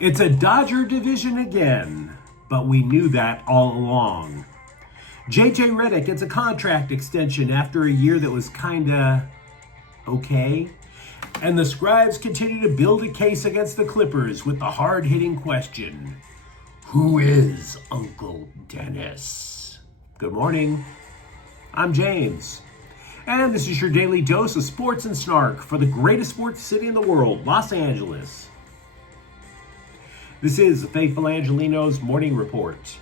It's a Dodger division again, but we knew that all along. JJ Redick gets a contract extension after a year that was kinda okay. And the scribes continue to build a case against the Clippers with the hard-hitting question, who is Uncle Dennis? Good morning. I'm James. And this is your daily dose of sports and snark for the greatest sports city in the world, Los Angeles. This is the Faithful Angelenos Morning Report.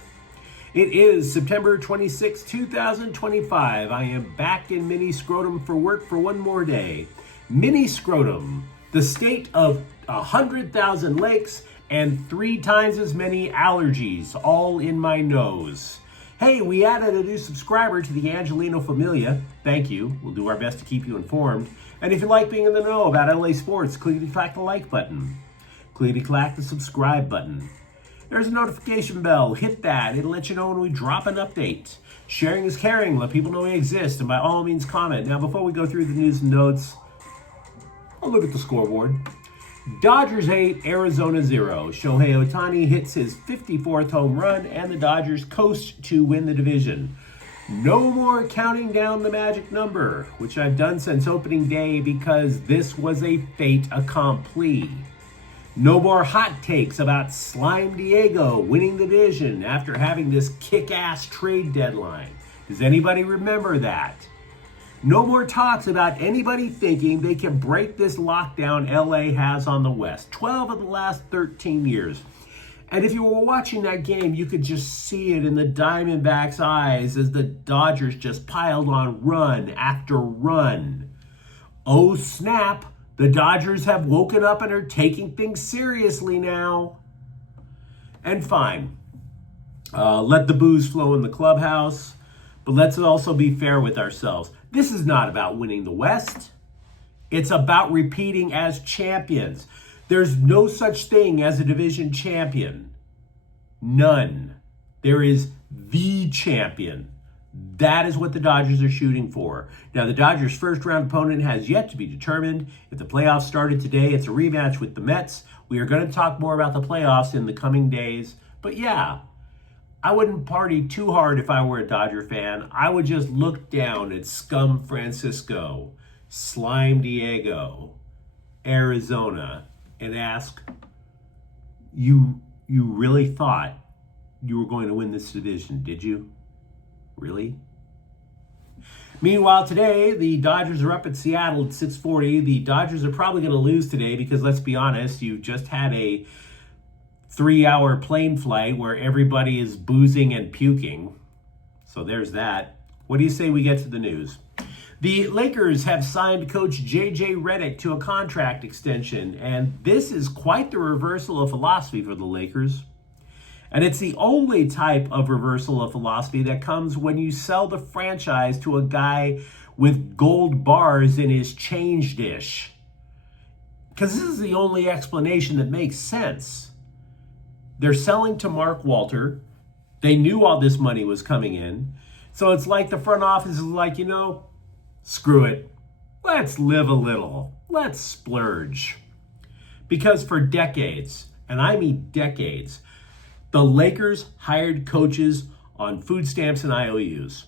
It is September 26, 2025. I am back in Mini Scrotum for work for one more day. Mini Scrotum, the state of 100,000 lakes and 3 times as many allergies, all in my nose. Hey, we added a new subscriber to the Angeleno Familia. Thank you. We'll do our best to keep you informed. And if you like being in the know about LA sports, click the like button. Click the subscribe button. There's a notification bell. Hit that. It'll let you know when we drop an update. Sharing is caring. Let people know we exist. And by all means, comment. Now, before we go through the news and notes, I'll look at the scoreboard. Dodgers 8, Arizona 0. Shohei Ohtani hits his 54th home run, and the Dodgers coast to win the division. No more counting down the magic number, which I've done since opening day because this was a fait accompli. No more hot takes about Slime Diego winning the division after having this kick-ass trade deadline. Does anybody remember that? No more talks about anybody thinking they can break this lockdown LA has on the West. 12 of the last 13 years. And if you were watching that game, you could just see it in the Diamondbacks' eyes as the Dodgers just piled on run after run. Oh, snap. The Dodgers have woken up and are taking things seriously now. And fine. Let the booze flow in the clubhouse. But let's also be fair with ourselves. This is not about winning the West. It's about repeating as champions. There's no such thing as a division champion. None. There is the champion. That is what the Dodgers are shooting for. Now, the Dodgers' first-round opponent has yet to be determined. If the playoffs started today, it's a rematch with the Mets. We are going to talk more about the playoffs in the coming days. But yeah, I wouldn't party too hard if I were a Dodger fan. I would just look down at Scum Francisco, Slime Diego, Arizona, and ask, you really thought you were going to win this division, did you? Really? Meanwhile, today, the Dodgers are up at Seattle at 6:40. The Dodgers are probably going to lose today because, let's be honest, you just had a 3-hour plane flight where everybody is boozing and puking. So there's that. What do you say we get to the news? The Lakers have signed coach JJ Redick to a contract extension, and this is quite the reversal of philosophy for the Lakers. And it's the only type of reversal of philosophy that comes when you sell the franchise to a guy with gold bars in his change dish. Because this is the only explanation that makes sense. They're selling to Mark Walter. They knew all this money was coming in. So it's like the front office is like, screw it. Let's live a little. Let's splurge. Because for decades, and I mean decades, the Lakers hired coaches on food stamps and IOUs.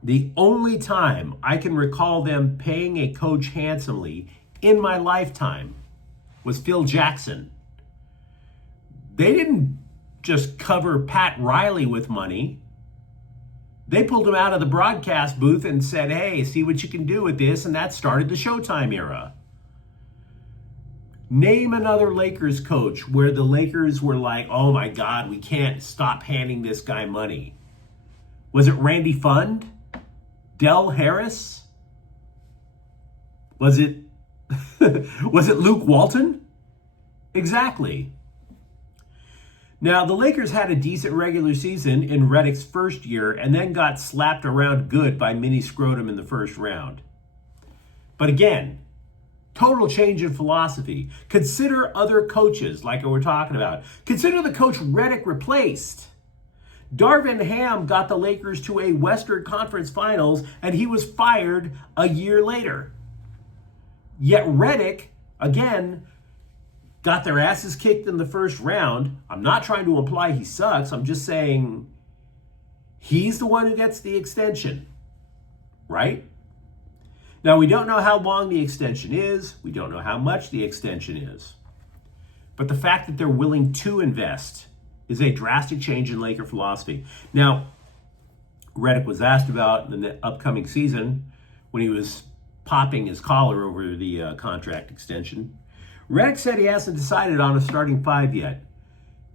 The only time I can recall them paying a coach handsomely in my lifetime was Phil Jackson. They didn't just cover Pat Riley with money. They pulled him out of the broadcast booth and said, hey, see what you can do with this, and that started the Showtime era. Name another Lakers coach where the Lakers were like, oh my God, we can't stop handing this guy money. Was it Randy Fund? Del Harris? Was it Luke Walton? Exactly. Now, the Lakers had a decent regular season in Redick's first year and then got slapped around good by Mini Scrotum in the first round. But again, total change in philosophy. Consider other coaches like we're talking about. Consider the coach Redick replaced. Darvin Ham got the Lakers to a Western Conference Finals, and he was fired a year later. Yet Redick, again, got their asses kicked in the first round. I'm not trying to imply he sucks. I'm just saying he's the one who gets the extension, right? Now, we don't know how long the extension is. We don't know how much the extension is. But the fact that they're willing to invest is a drastic change in Laker philosophy. Now, Redick was asked about in the upcoming season when he was popping his collar over the contract extension. Redick said he hasn't decided on a starting five yet.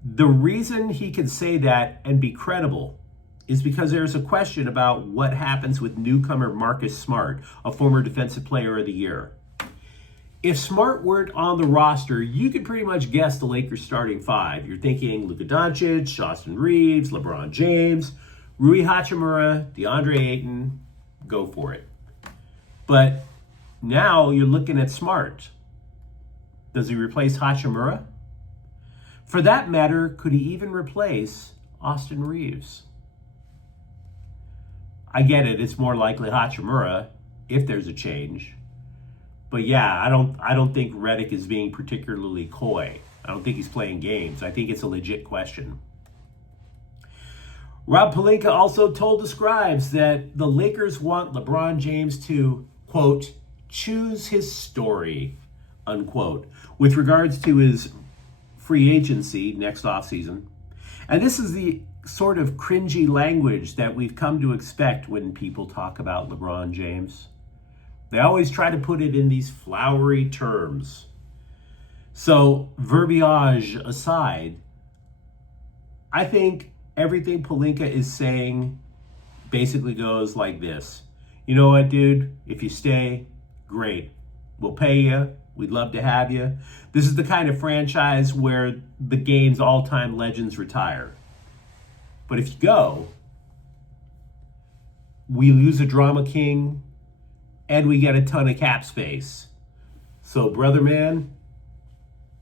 The reason he can say that and be credible is because there's a question about what happens with newcomer Marcus Smart, a former Defensive Player of the Year. If Smart weren't on the roster, you could pretty much guess the Lakers starting five. You're thinking Luka Doncic, Austin Reeves, LeBron James, Rui Hachimura, DeAndre Ayton. Go for it. But now you're looking at Smart. Does he replace Hachimura? For that matter, could he even replace Austin Reeves? I get it, it's more likely Hachimura if there's a change. But yeah, I don't think Redick is being particularly coy. I don't think he's playing games. I think it's a legit question. Rob Pelinka also told the Scribes that the Lakers want LeBron James to, quote, choose his story, unquote, with regards to his free agency next offseason. And this is the sort of cringy language that we've come to expect when people talk about LeBron James. They always try to put it in these flowery terms. So, verbiage aside, I think everything Pelinka is saying basically goes like this. You know what, dude? If you stay, great. We'll pay you. We'd love to have you. This is the kind of franchise where the game's all-time legends retire. But if you go, we lose a drama king and we get a ton of cap space. So, brother man,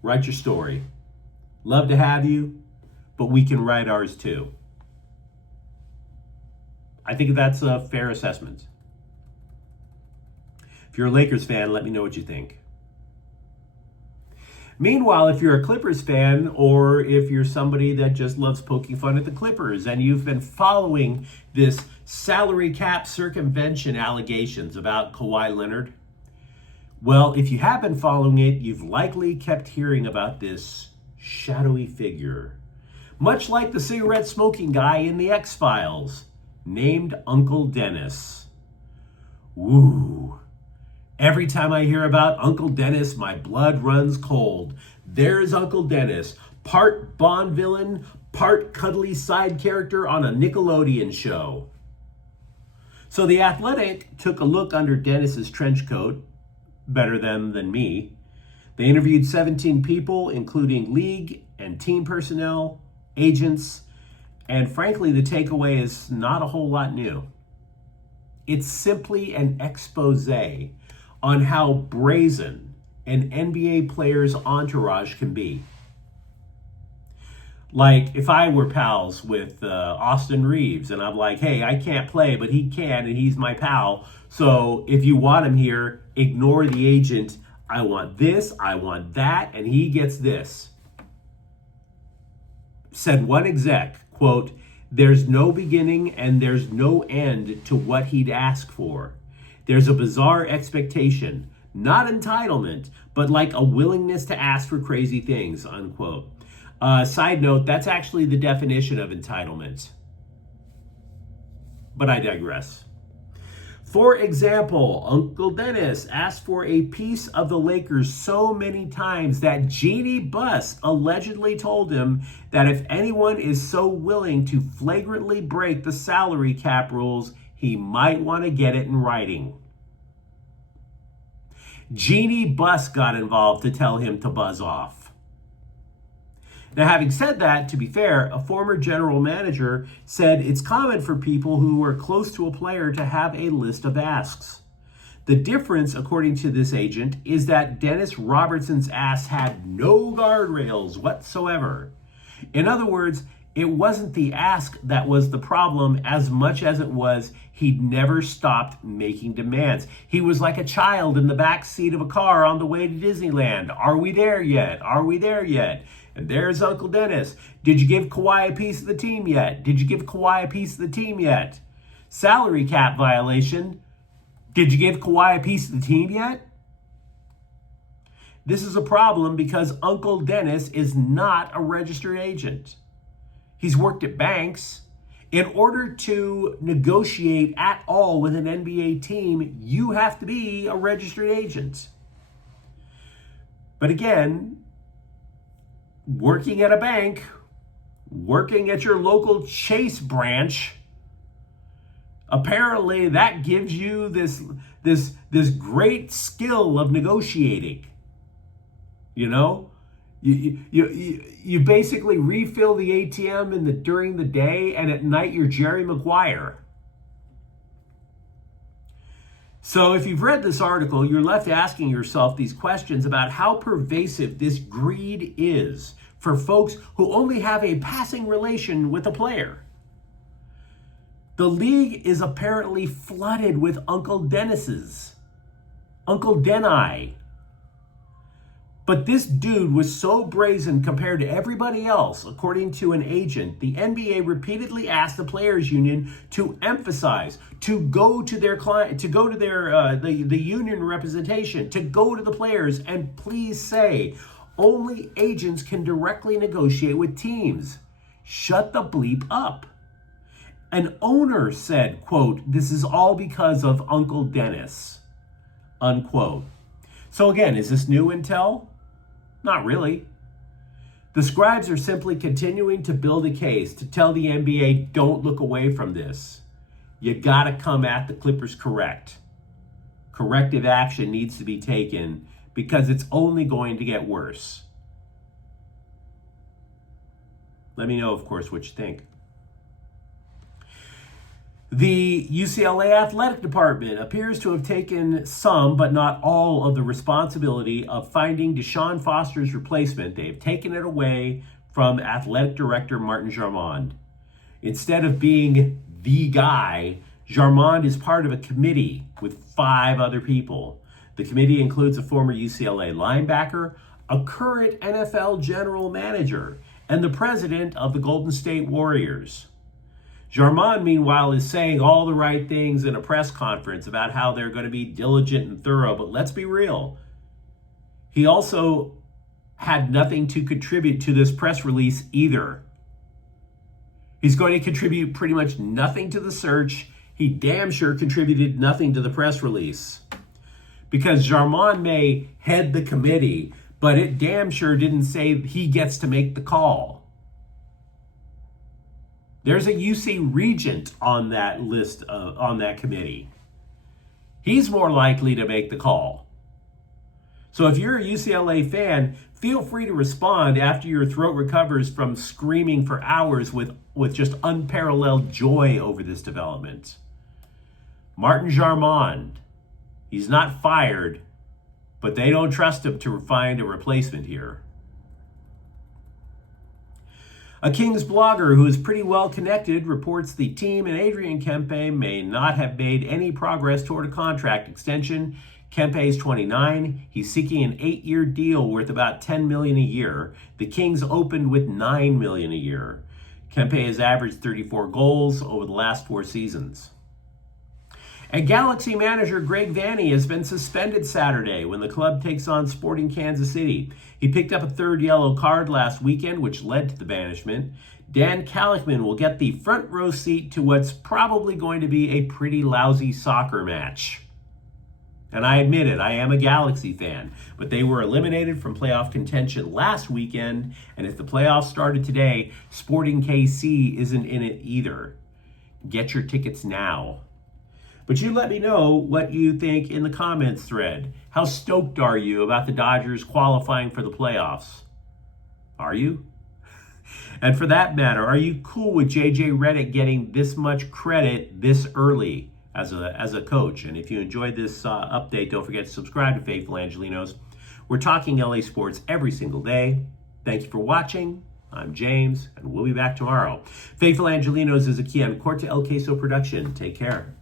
write your story. Love to have you, but we can write ours too. I think that's a fair assessment. If you're a Lakers fan, let me know what you think. Meanwhile, if you're a Clippers fan, or if you're somebody that just loves poking fun at the Clippers, and you've been following this salary cap circumvention allegations about Kawhi Leonard, well, if you have been following it, you've likely kept hearing about this shadowy figure, much like the cigarette smoking guy in the X-Files, named Uncle Dennis. Woo. Every time I hear about Uncle Dennis, my blood runs cold. There's Uncle Dennis, part Bond villain, part cuddly side character on a Nickelodeon show. So The Athletic took a look under Dennis's trench coat, better them than me. They interviewed 17 people, including league and team personnel, agents, and frankly, the takeaway is not a whole lot new. It's simply an expose on how brazen an NBA player's entourage can be. Like, if I were pals with Austin Reeves, and I'm like, hey, I can't play, but he can, and he's my pal, so if you want him here, ignore the agent. I want this, I want that, and he gets this. Said one exec, quote, there's no beginning and there's no end to what he'd ask for. There's a bizarre expectation, not entitlement, but like a willingness to ask for crazy things, unquote. Side note, that's actually the definition of entitlement. But I digress. For example, Uncle Dennis asked for a piece of the Lakers so many times that Jeannie Buss allegedly told him that if anyone is so willing to flagrantly break the salary cap rules, he might want to get it in writing. Jeannie Buss got involved to tell him to buzz off. Now, having said that, to be fair, a former general manager said it's common for people who are close to a player to have a list of asks. The difference, according to this agent, is that Dennis Robertson's ask had no guardrails whatsoever. In other words, It wasn't the ask that was the problem as much as it was he'd never stopped making demands. He was like a child in the back seat of a car on the way to Disneyland. Are we there yet? Are we there yet? And there's Uncle Dennis. Did you give Kawhi a piece of the team yet? Did you give Kawhi a piece of the team yet? Salary cap violation. Did you give Kawhi a piece of the team yet? This is a problem because Uncle Dennis is not a registered agent. He's worked at banks. In order to negotiate at all with an NBA team, you have to be a registered agent. But again, working at a bank, working at your local Chase branch, apparently that gives you this great skill of negotiating. You know, you basically refill the ATM during the day, and at night you're Jerry Maguire. So if you've read this article, you're left asking yourself these questions about how pervasive this greed is for folks who only have a passing relation with a player. The league is apparently flooded with Uncle Dennis's, Uncle Denai. But this dude was so brazen compared to everybody else. According to an agent, the NBA repeatedly asked the players' union to emphasize, to go to their client, to go to their the union representation, to go to the players and please say, only agents can directly negotiate with teams. Shut the bleep up. An owner said, quote, "This is all because of Uncle Dennis," unquote. So again, is this new intel? Not really. The scribes are simply continuing to build a case to tell the NBA, don't look away from this. You gotta come at the Clippers correct. Corrective action needs to be taken because it's only going to get worse. Let me know, of course, what you think. The UCLA athletic department appears to have taken some, but not all, of the responsibility of finding Deshaun Foster's replacement. They've taken it away from athletic director Martin Jarmond. Instead of being the guy, Jarmond is part of a committee with 5 other people. The committee includes a former UCLA linebacker, a current NFL general manager, and the president of the Golden State Warriors. Jarmond, meanwhile, is saying all the right things in a press conference about how they're going to be diligent and thorough, but let's be real. He also had nothing to contribute to this press release either. He's going to contribute pretty much nothing to the search. He damn sure contributed nothing to the press release. Because Jarmond may head the committee, but it damn sure didn't say he gets to make the call. There's a UC regent on that list, on that committee. He's more likely to make the call. So if you're a UCLA fan, feel free to respond after your throat recovers from screaming for hours with just unparalleled joy over this development. Martin Jarmond, he's not fired, but they don't trust him to find a replacement here. A Kings blogger who is pretty well connected reports the team and Adrian Kempe may not have made any progress toward a contract extension. Kempe is 29. He's seeking an 8-year deal worth about $10 million a year. The Kings opened with $9 million a year. Kempe has averaged 34 goals over the last 4 seasons. And Galaxy manager Greg Vanney has been suspended Saturday when the club takes on Sporting Kansas City. He picked up a 3rd yellow card last weekend, which led to the banishment. Dan Kalicman will get the front row seat to what's probably going to be a pretty lousy soccer match. And I admit it, I am a Galaxy fan, but they were eliminated from playoff contention last weekend, and if the playoffs started today, Sporting KC isn't in it either. Get your tickets now. But you let me know what you think in the comments thread. How stoked are you about the Dodgers qualifying for the playoffs? Are you? And for that matter, are you cool with JJ Redick getting this much credit this early as a coach? And if you enjoyed this update, don't forget to subscribe to Faithful Angelenos. We're talking LA sports every single day. Thank you for watching. I'm James, and we'll be back tomorrow. Faithful Angelenos is a Key and Corte El Queso production. Take care.